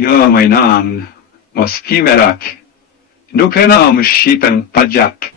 Jo, majnan, mos ki merak. Nuk e na më Shqipen pa gjak.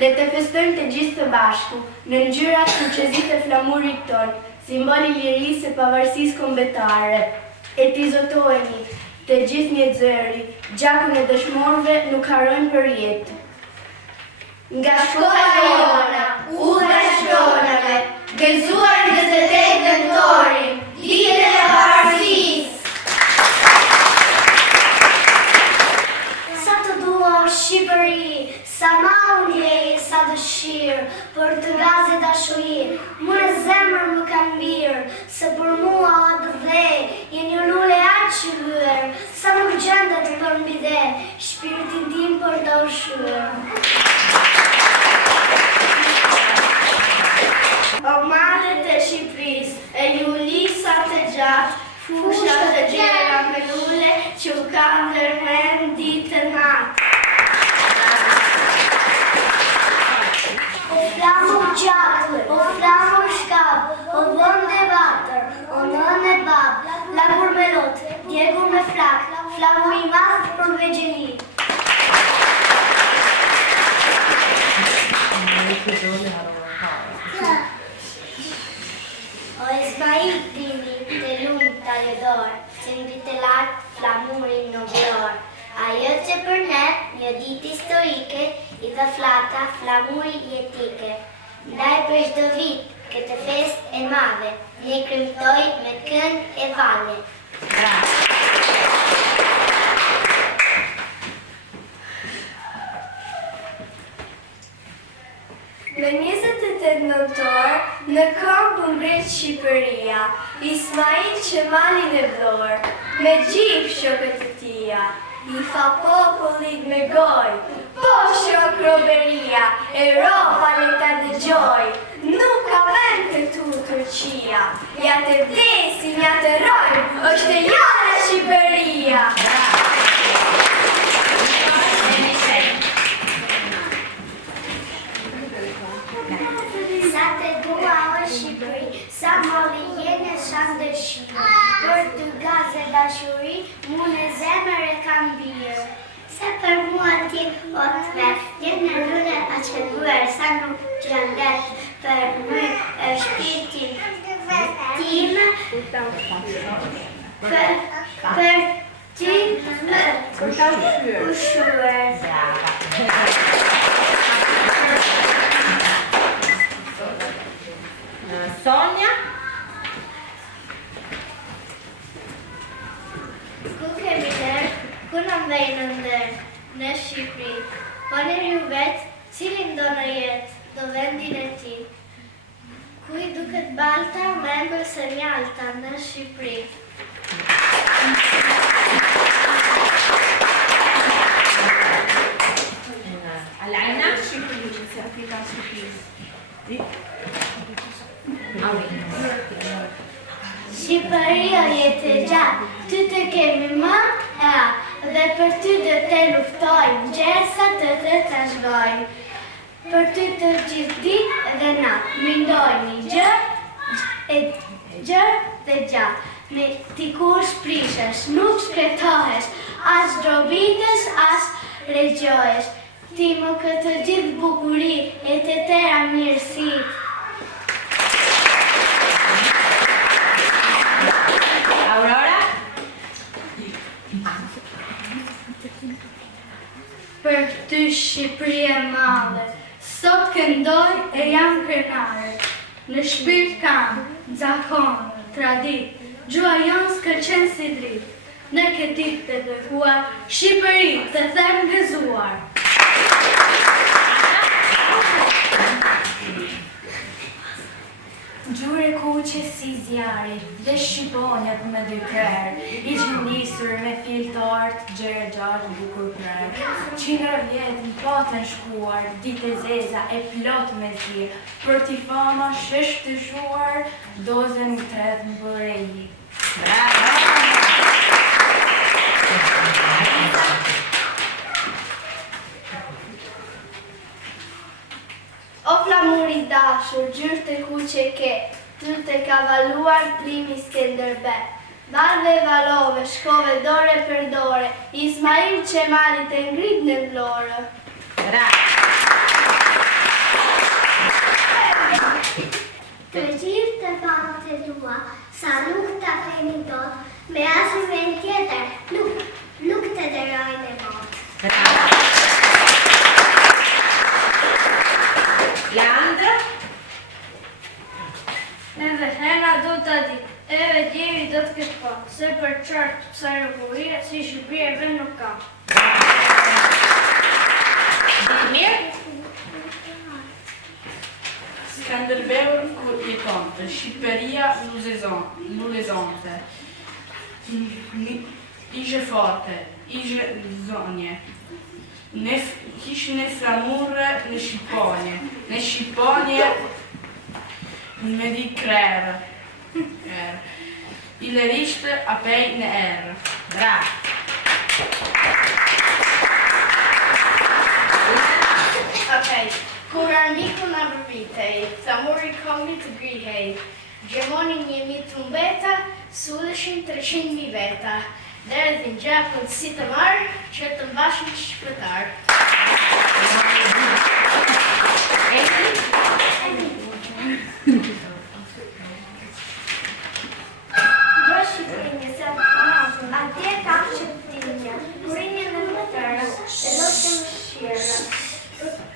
Le të festojmë të gjithë së bashku, në ngjyrat fuqezit e flamurit ton, simboli lirisë e pavarësisë kombëtare. E tizotohemi, të gjithë njerëzori, gjakun e dëshmorëve nuk harrojnë për jetë. Nga shkolla jona, udha shkronave, gëzuar 28 nëntorin, ditën e pavarësisë. Sa të dua Shqipëri, sa ma unë sa dëshirë, për të gaze dashuri, mu në zemër më kanë mirë, se për mua o të dhe, je një lule aqë që vërë, sa nuk gjendet për mbide, shpiritin tim për të ushërë. O malet e Shqipëris, e julisat e gjatë, fushat e gjera me lule, që u kanë dërmen ditën hatë. O flamur gjak, o flamur shkap, o vënd e vatër, o nën e bab, lagur me lot, djegur me flak, flamur i madh për vegjeli. O Ismail dini, të lumë të jedor, që në ditë lartë flamurin në vlor. Ajo që për ne, një ditë historike, i dhe flata flamuri jetike. Ndaj për çdo vit, këtë fest e madhe, ne kremtoj me kënd e vale. Në 28 nëntor, në këmbë mbret Shqipëria, Ismail Qemalin e vlor, me gjithë shokët e tia, i tha popullit me goj, po shok roberia, Europa le ta dëgjoj, nuk ka vend të tu Turqia, ja të vdesin, ja të rojnë, është e jona Shqipëria. Sa të dua o Shqipëri, sa moli jene sa ndëshimi, për të gaz botëve, jetë në rrële a qëlluar, sa nuk gjandet për më shpirtin tim, për ty ushuar. Sonja? Ku kemi dërë, ku në mbejnë ndërë, në Shqipëri, po në ju vetë, cilin do në jetë, do vendin e ti. Ku i duket balta, me embër se mjalta, në Shqipëri. Alajna? Shqipëria jetë e gjatë, ty të kemi më dhe për ty dhe te luftojnë, gjesa të trashëgojnë. Për ty të gjithë ditë dhe natë, mindojnë një gjërë dhe gjatë. Me ti kur shprishesh, nuk shkretohesh, as drobitesh, as regjohesh. Ti më këtë gjithë bukuri e të tëra mirësit. Aurora? Për ty Shqipëri e madhe, sot këndoj e jam krenare. Në shpirt kam, zakonë, tradit, gjua jonë s'kërqen si drit. Në këtit të dërguar, Shqipëri të them gëzuar. Gjure kuqe si zjari dhe shqiponjat me dy kërë, i gjindisur me filtart, gjere gjatë bukur prerë. Qindra vjetë në patën shkuar, ditë e zeza e plot me zirë, për t'i fama shesh të shuar, dozen u tredh në bëreji. O flamuri dashur, gjyrë të kuqe ke, ty të kavaluar trimi Skenderbeg. Valve valove, shkove dore për dore, Ismail Qemali të ngrit në vlore. Të gjithë të fanët e tua, sa nuk të feni dot, me asnjë tjetër, nuk të dërojnë e botë. Leandra? Edhe hena do të di, edhe djevi do të këtë pa, se për qartë sa rëburia si Shqipëria e vend nuk ka. Dimir? Skanderbeu kur jetonte, Shqipëria lullezonte, ishe forte, ishe zonje. Kishte në flamurë në Shqiponje me di krerë. I lërishte apej në erë. Bravo. Okej, kur armiku në vërbitej, flamuri kombi të grihej, gjemonin 1.000 trumbeta, suleshin 300.000 veta. Derdhin gjapën si të marë, që të mbashin shpëtar. Do Shqipërinje se atje kam shqiptinja, kurinje në mëtëra, e do të më shira.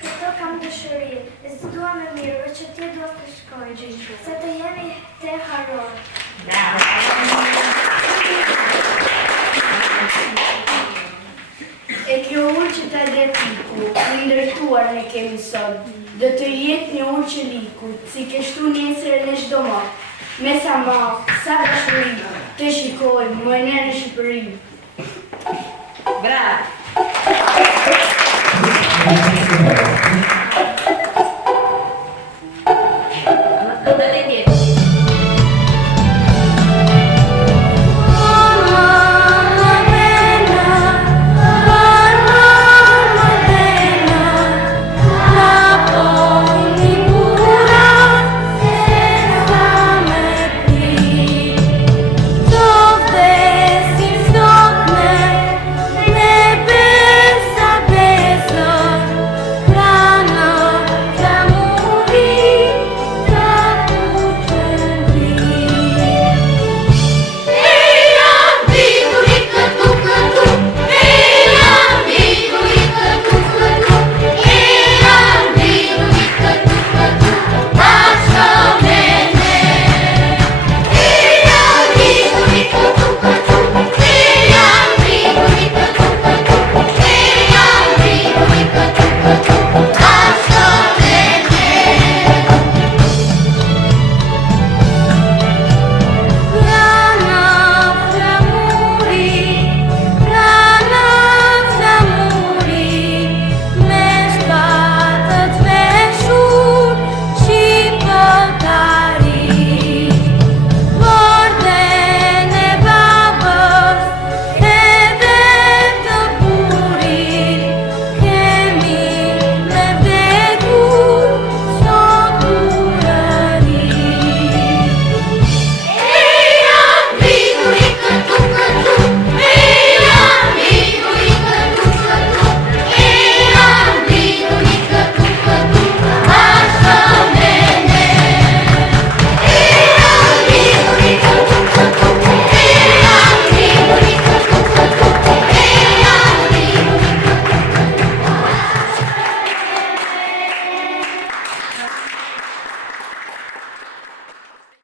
Këto kam dëshëri, e s'dua me mirë, që tje dua të shkoj, se të jemi të haror. E kjo urqë të dretiku, në ndërtuar ne kemi sot, dhe të jetë një urqë liku, si kështu nesër në shdo mot. Me sa ma, sa dashuri, të shikoj, më në Shqipëri. Bravo.